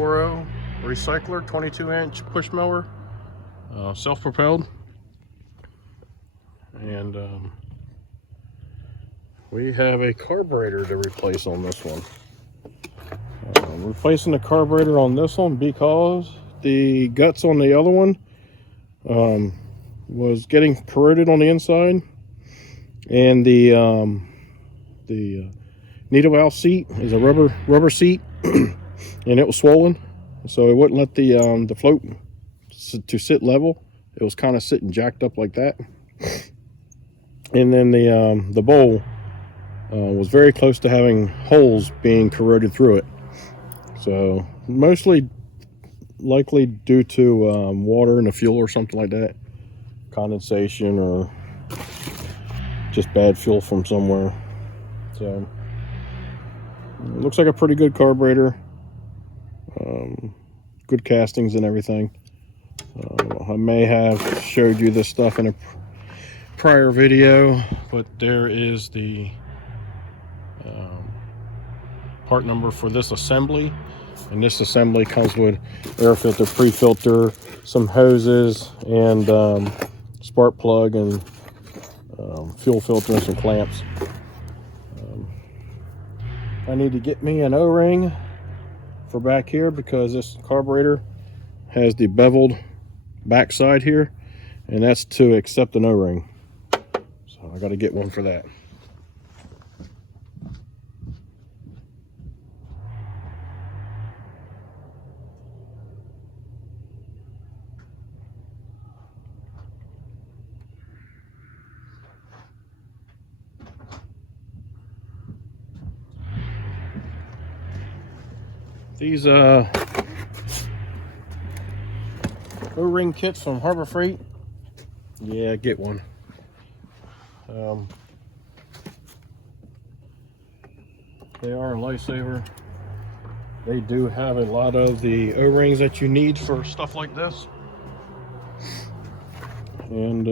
Toro recycler, 22-inch push mower, self-propelled, and we have a carburetor to replace on this one. Replacing the carburetor on this one because the guts on the other one was getting corroded on the inside, and the needle valve seat is a rubber seat, and it was swollen, so it wouldn't let the float to sit level. It was kind of sitting jacked up like that, and then the bowl was very close to having holes being corroded through it. So mostly likely due to water in the fuel or something like that, condensation, or just bad fuel from somewhere. So it looks like a pretty good carburetor, good castings and everything. I may have showed you this stuff in a prior video, but there is the part number for this assembly, and this assembly comes with air filter, pre-filter, some hoses, and spark plug, and fuel filter, and some clamps. I need to get me an O-ring for back here because this carburetor has the beveled back side here, and that's to accept an O-ring, so I got to get one for that. These O-ring kits from Harbor Freight, yeah, get one. They are a lifesaver. They do have a lot of the O-rings that you need for stuff like this, and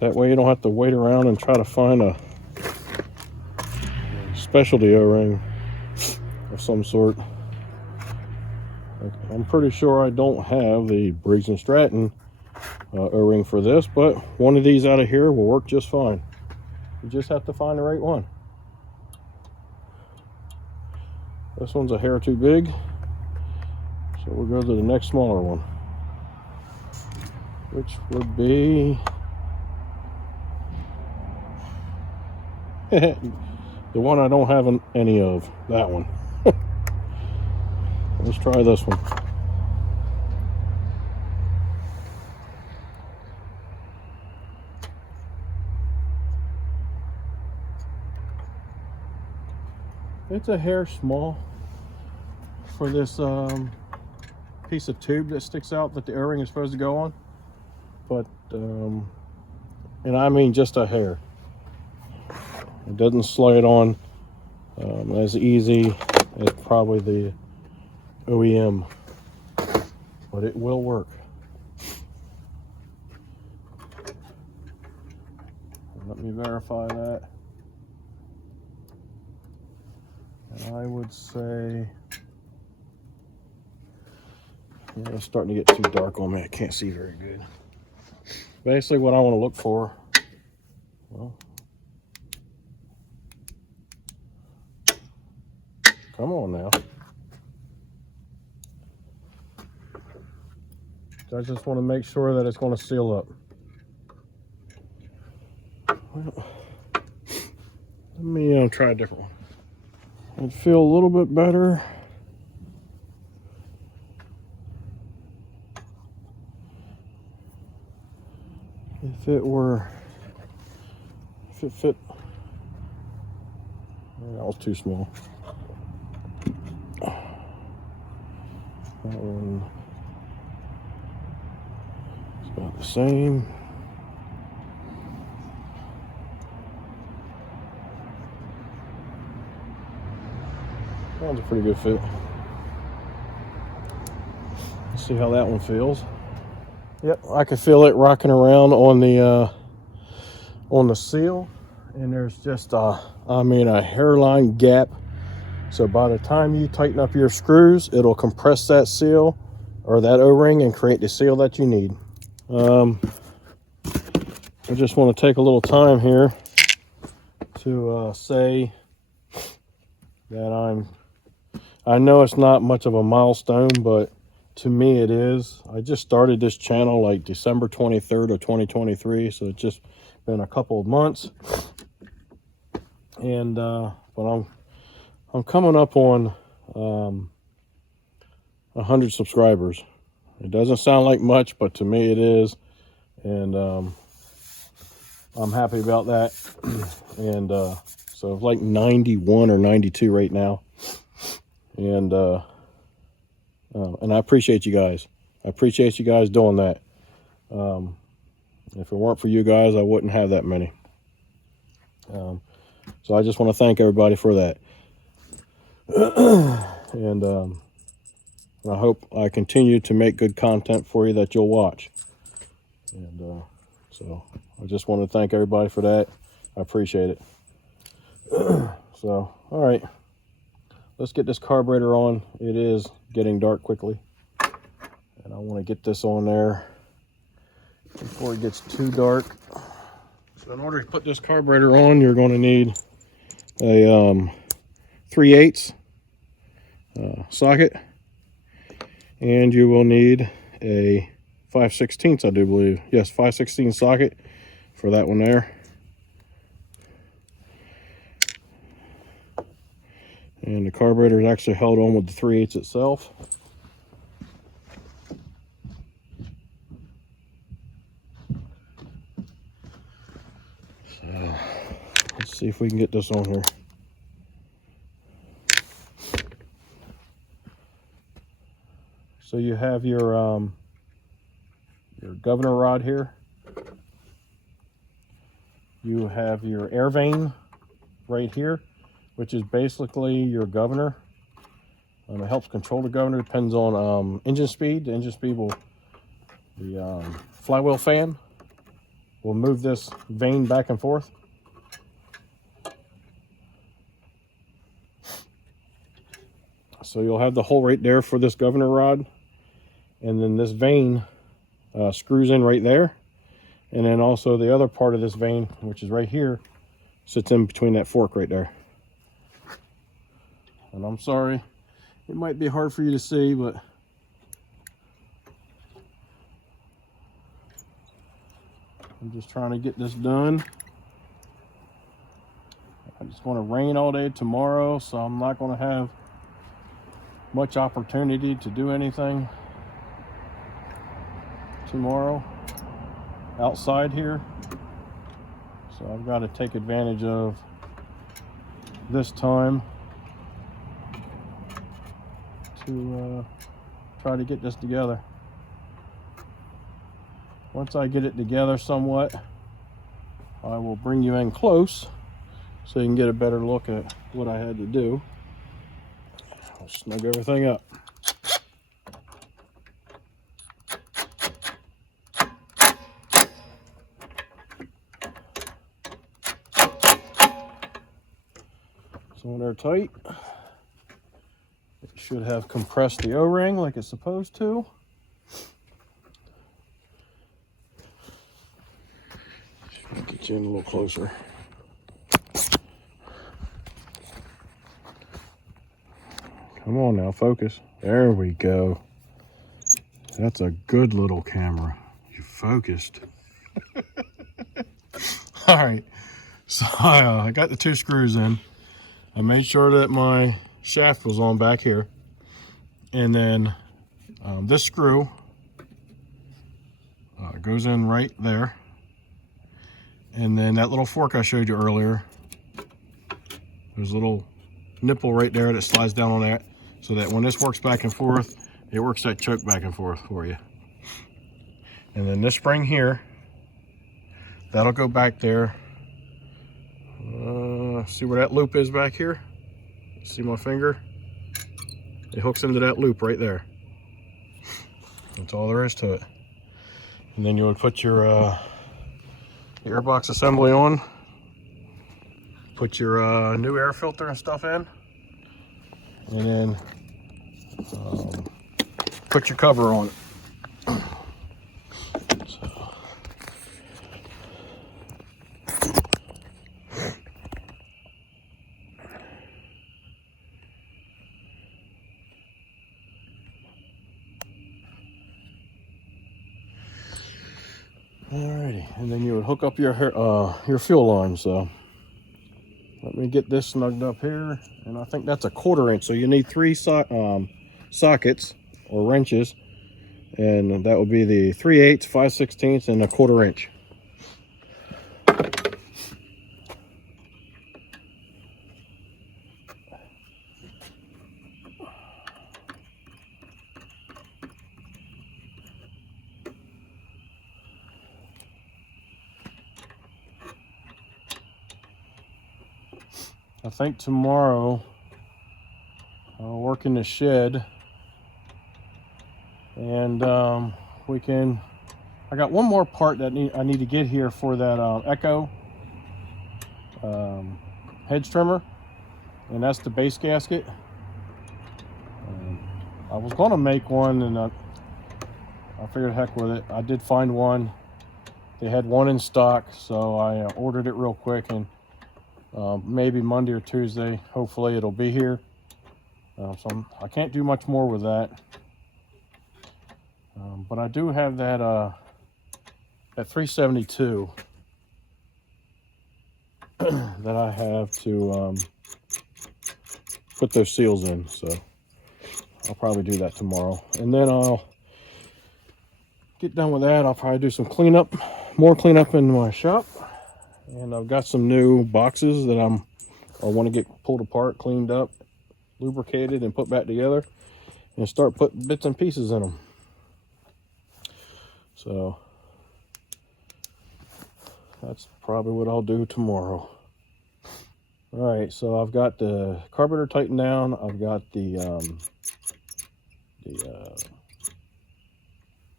that way you don't have to wait around and try to find a specialty O-ring of some sort. I'm pretty sure I don't have the Briggs & Stratton O-ring for this, but one of these out of here will work just fine. You just have to find the right one. This one's a hair too big, so we'll go to the next smaller one, which would be the one I don't have any of, that one. Let's try this one. It's a hair small for this piece of tube that sticks out that the O-ring is supposed to go on, but and I mean just a hair. It doesn't slide on as easy as probably the OEM, but it will work. Let me verify that. And I would say, yeah, it's starting to get too dark on me. I can't see very good. Basically what I want to look for, well, come on now. I just want to make sure that it's going to seal up. Well, let me try a different one. I'd feel a little bit better if it fit. That was too small. That one is about the same. That one's a pretty good fit. Let's see how that one feels. Yep, I can feel it rocking around on the seal, and there's just a hairline gap So by the time you tighten up your screws, it'll compress that seal or that O-ring and create the seal that you need. I just want to take a little time here to say that I know it's not much of a milestone, but to me it is. I just started this channel like December 23rd of 2023, so it's just been a couple of months. And but I'm coming up on 100 subscribers. It doesn't sound like much, but to me it is, and I'm happy about that. And so it's like 91 or 92 right now, and I appreciate you guys. I appreciate you guys doing that. If it weren't for you guys, I wouldn't have that many. So I just want to thank everybody for that. And I hope I continue to make good content for you that you'll watch. And so I just want to thank everybody for that. I appreciate it. So, all right, let's get this carburetor on. It is getting dark quickly, and I want to get this on there before it gets too dark. So in order to put this carburetor on, you're going to need a 3/8 socket, and you will need a 5/16, I do believe. Yes, 5/16 socket for that one there. And the carburetor is actually held on with the 3/8 itself. So let's see if we can get this on here. So you have your governor rod here. You have your air vane right here, which is basically your governor. It helps control the governor. Depends on engine speed. The engine speed will, the flywheel fan will move this vane back and forth. So you'll have the hole right there for this governor rod, and then this vane screws in right there, and then also the other part of this vane, which is right here, sits in between that fork right there. And I'm sorry, it might be hard for you to see, but I'm just trying to get this done. It's going to rain all day tomorrow, so I'm not going to have much opportunity to do anything tomorrow outside here. So I've got to take advantage of this time to try to get this together. Once I get it together somewhat, I will bring you in close so you can get a better look at what I had to do. I'll snug everything up. So when they're tight, it should have compressed the O-ring like it's supposed to. Get you in a little closer. Come on now, focus. There we go. That's a good little camera. You focused. All right, so I got the 2 screws in. I made sure that my shaft was on back here, and then this screw goes in right there, and then that little fork I showed you earlier, there's a little nipple right there that slides down on that, so that when this works back and forth, it works that choke back and forth for you. And then this spring here, that'll go back there. See where that loop is back here? See my finger? It hooks into that loop right there. That's all there is to it. And then you would put your airbox assembly on, put your new air filter and stuff in, and then put your cover on it. So. Alrighty, and then you would hook up your fuel arm. So let me get this snugged up here, and I think that's a 1/4 inch. So you need 3 sockets or wrenches, and that would be the 3/8, 5/16, and a 1/4 inch. I think tomorrow I'll work in the shed, and I got one more part that I need to get here for that Echo hedge trimmer, and that's the base gasket. I was going to make one, and I figured heck with it. I did find one. They had one in stock, so I ordered it real quick, and maybe Monday or Tuesday, hopefully it'll be here. So I can't do much more with that. But I do have that 372 that I have to put those seals in. So I'll probably do that tomorrow. And then I'll get done with that. I'll probably do some cleanup, more cleanup in my shop. And I've got some new boxes that I want to get pulled apart, cleaned up, lubricated, and put back together, and start putting bits and pieces in them. So that's probably what I'll do tomorrow. All right, so I've got the carburetor tightened down. I've got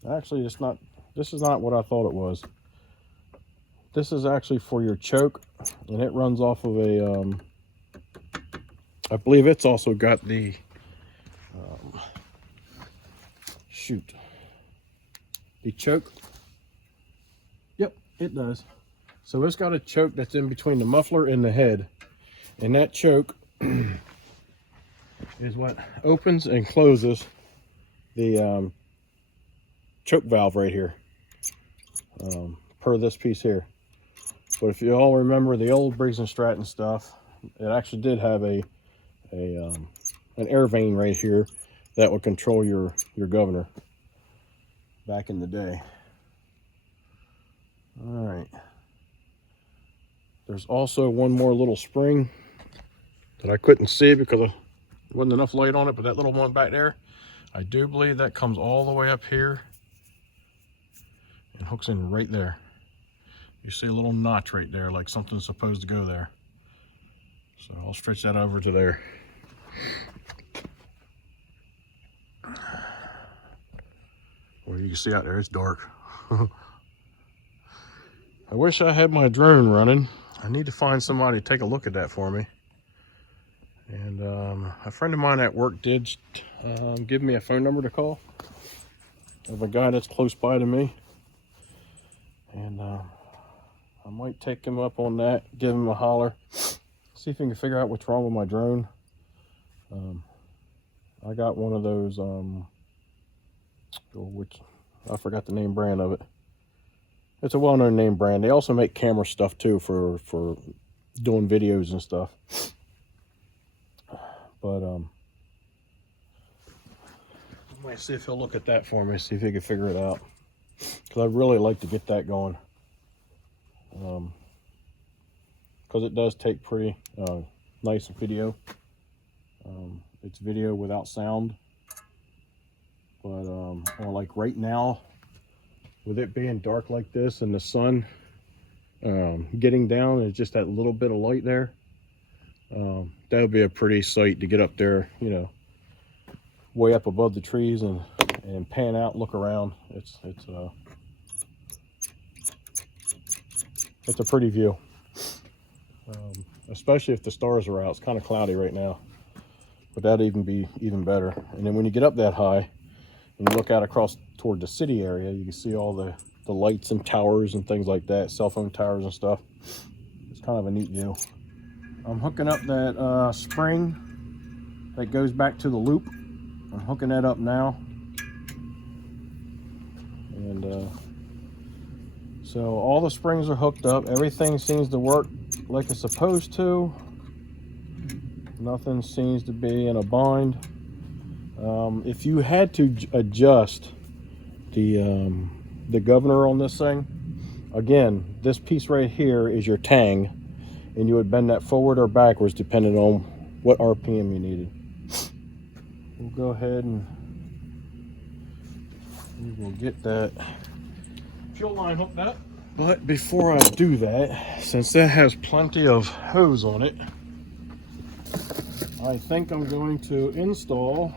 actually this is not what I thought it was. This is actually for your choke, and it runs off of a I believe it's also got the the choke. Yep, it does. So it's got a choke that's in between the muffler and the head, and that choke is what opens and closes the choke valve right here, per this piece here. But if you all remember the old Briggs & Stratton stuff, it actually did have an air vane right here that would control your governor back in the day. All right. There's also one more little spring that I couldn't see because there wasn't enough light on it, but that little one back there, I do believe that comes all the way up here and hooks in right there. You see a little notch right there, like something's supposed to go there. So I'll stretch that over to there. Well, you can see out there, it's dark. I wish I had my drone running. I need to find somebody to take a look at that for me. And a friend of mine at work did give me a phone number to call of a guy that's close by to me. And I might take him up on that, give him a holler, see if he can figure out what's wrong with my drone. I got one of those, which I forgot the name brand of it. It's a well-known name brand. They also make camera stuff too for doing videos and stuff. But I might see if he'll look at that for me, see if he can figure it out. Because I'd really like to get that going. Because it does take pretty nice video. It's video without sound. But like right now, with it being dark like this and the sun getting down, and just that little bit of light there, that would be a pretty sight to get up there, you know, way up above the trees and pan out, look around. It's a pretty view, especially if the stars are out. It's kind of cloudy right now, but that'd even be even better. And then when you get up that high and you look out across toward the city area, you can see all the lights and towers and things like that, cell phone towers and stuff. It's kind of a neat view. I'm hooking up that spring that goes back to the loop. I'm hooking that up now. And so all the springs are hooked up. Everything seems to work like it's supposed to. Nothing seems to be in a bind. If you had to adjust the governor on this thing, again, this piece right here is your tang, and you would bend that forward or backwards depending on what RPM you needed. We'll go ahead and we will get that fuel line hooked up. But before I do that, since that has plenty of hose on it, I think I'm going to install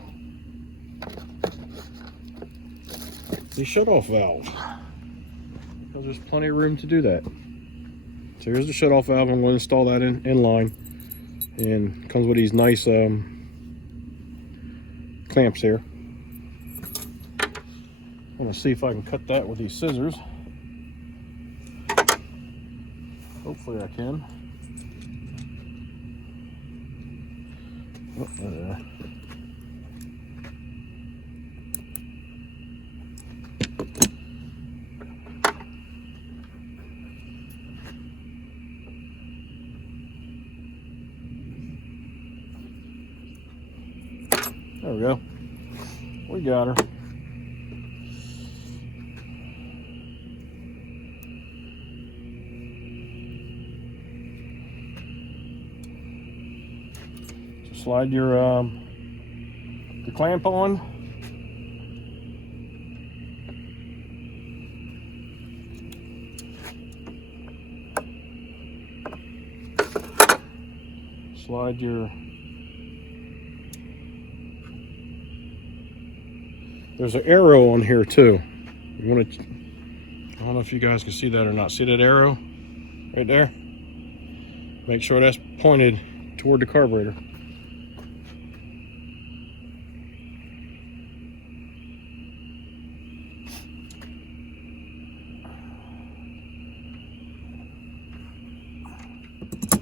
the shutoff valve, because there's plenty of room to do that. So here's the shutoff valve. I'm going to install that in line, and comes with these nice clamps here. I'm going to see if I can cut that with these scissors. Hopefully I can. Oh, there. There we go. We got her. Just slide your the clamp on. Slide your, there's an arrow on here too. You want to, I don't know if you guys can see that or not. See that arrow right there? Make sure that's pointed toward the carburetor.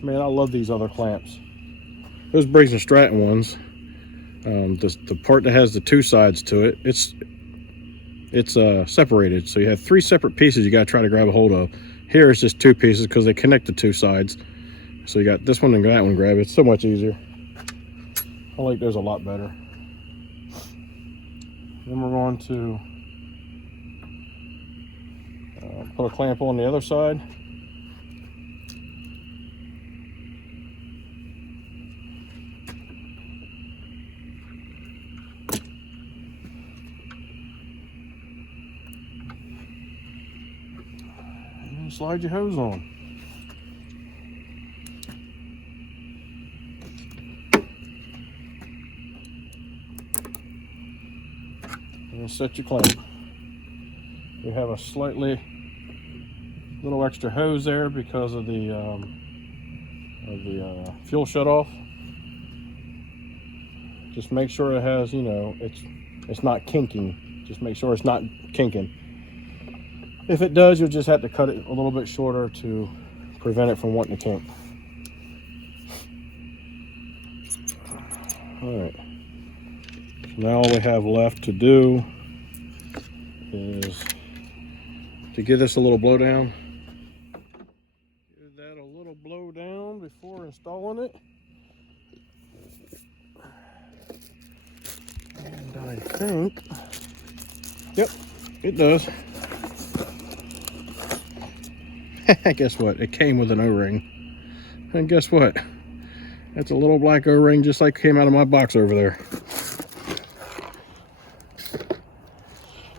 Man, I love these other clamps. Those Briggs & Stratton ones, the part that has the two sides to it, it's separated. So you have three separate pieces you got to try to grab a hold of. Here it's just two pieces because they connect the two sides. So you got this one and that one grab. It's so much easier. I like those a lot better. Then we're going to put a clamp on the other side. Slide your hose on. And set your clamp. We have a slightly little extra hose there because of the fuel shutoff. Just make sure it has, you know, it's not kinking. Just make sure it's not kinking. If it does, you'll just have to cut it a little bit shorter to prevent it from wanting to kink. All right. Now all we have left to do is to give this a little blow down. Give that a little blow down before installing it. And I think, yep, it does. Guess what? It came with an O-ring. And guess what? That's a little black O-ring just like came out of my box over there.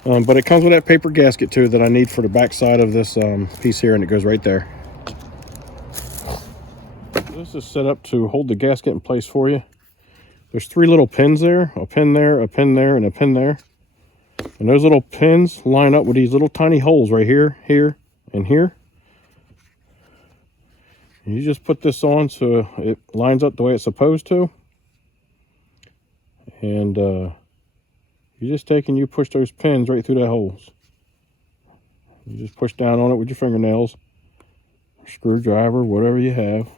But it comes with that paper gasket too that I need for the back side of this piece here, and it goes right there. This is set up to hold the gasket in place for you. There's three little pins there, a pin there, a pin there, and a pin there. And those little pins line up with these little tiny holes right here, here, and here. And you just put this on so it lines up the way it's supposed to. And you just take and you push those pins right through that holes. You just push down on it with your fingernails, or screwdriver, whatever you have.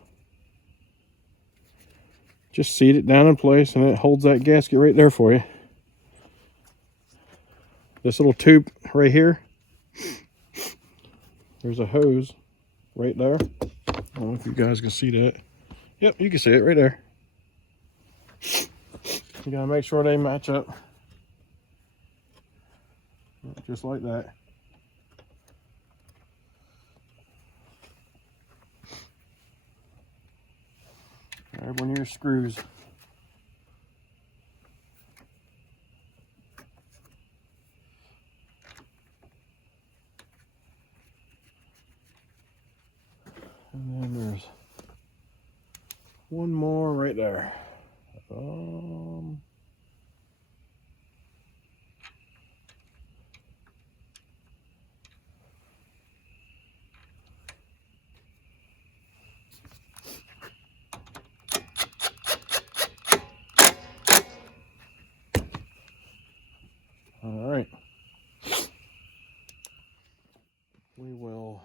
Just seat it down in place, and it holds that gasket right there for you. This little tube right here, there's a hose right there. I don't know if you guys can see that. Yep, you can see it right there. You gotta make sure they match up. Just like that. Grab one of your screws. And then there's one more right there. All right. We will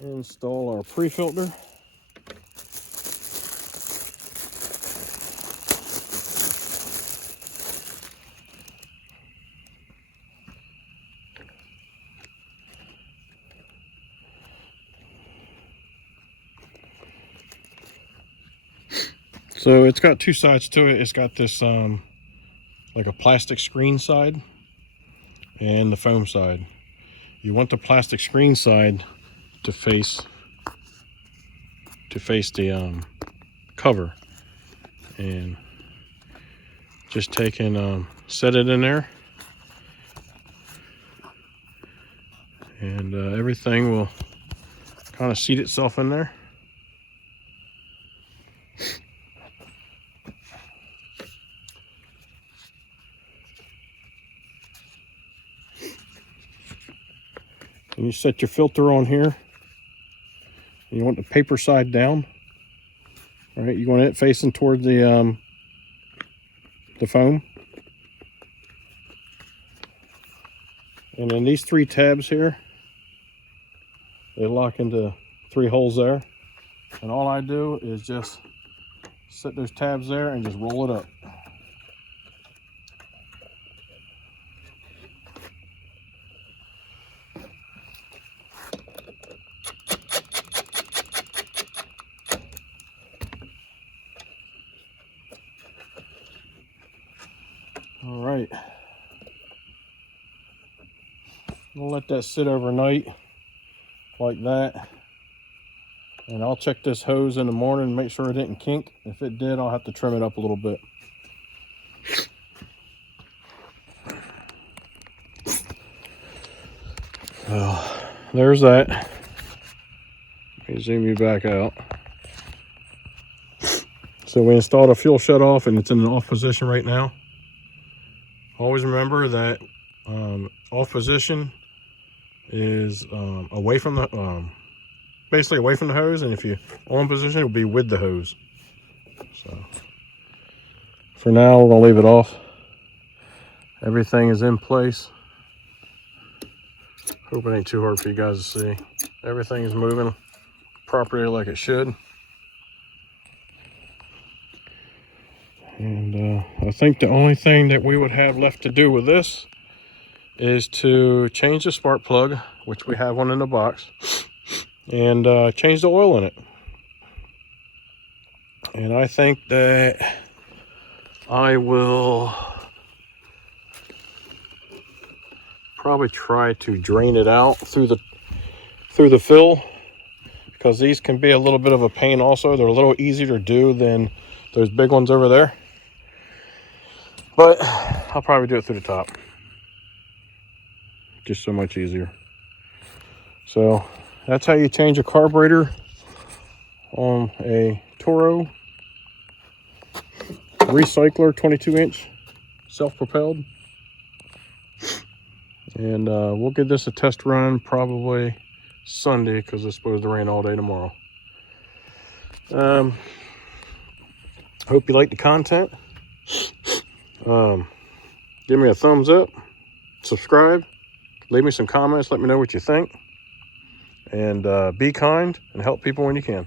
install our pre-filter. So it's got two sides to it. It's got this like a plastic screen side and the foam side. You want the plastic screen side to face the cover, and just take and set it in there, and everything will kind of seat itself in there. And you set your filter on here. You want the paper side down. All right, you want it facing toward the foam. And then these three tabs here, they lock into 3 holes there. And all I do is just set those tabs there and just roll it up. All right, we'll let that sit overnight like that, and I'll check this hose in the morning and make sure it didn't kink. If it did, I'll have to trim it up a little bit. Well, there's that. Let me zoom you back out. So we installed a fuel shutoff, and it's in an off position right now. Always remember that off position is away from the basically away from the hose, and if you on position, it will be with the hose. So for now, we're gonna leave it off. Everything is in place. Hope it ain't too hard for you guys to see. Everything is moving properly like it should. And I think the only thing that we would have left to do with this is to change the spark plug, which we have one in the box, and change the oil in it. And I think that I will probably try to drain it out through the fill, because these can be a little bit of a pain also. They're a little easier to do than those big ones over there, but I'll probably do it through the top. Just so much easier. So that's how you change a carburetor on a Toro recycler, 22-inch self-propelled. And we'll give this a test run probably Sunday, because it's supposed to rain all day tomorrow. Hope you like the content. Give me a thumbs up, subscribe, leave me some comments, let me know what you think, and be kind and help people when you can.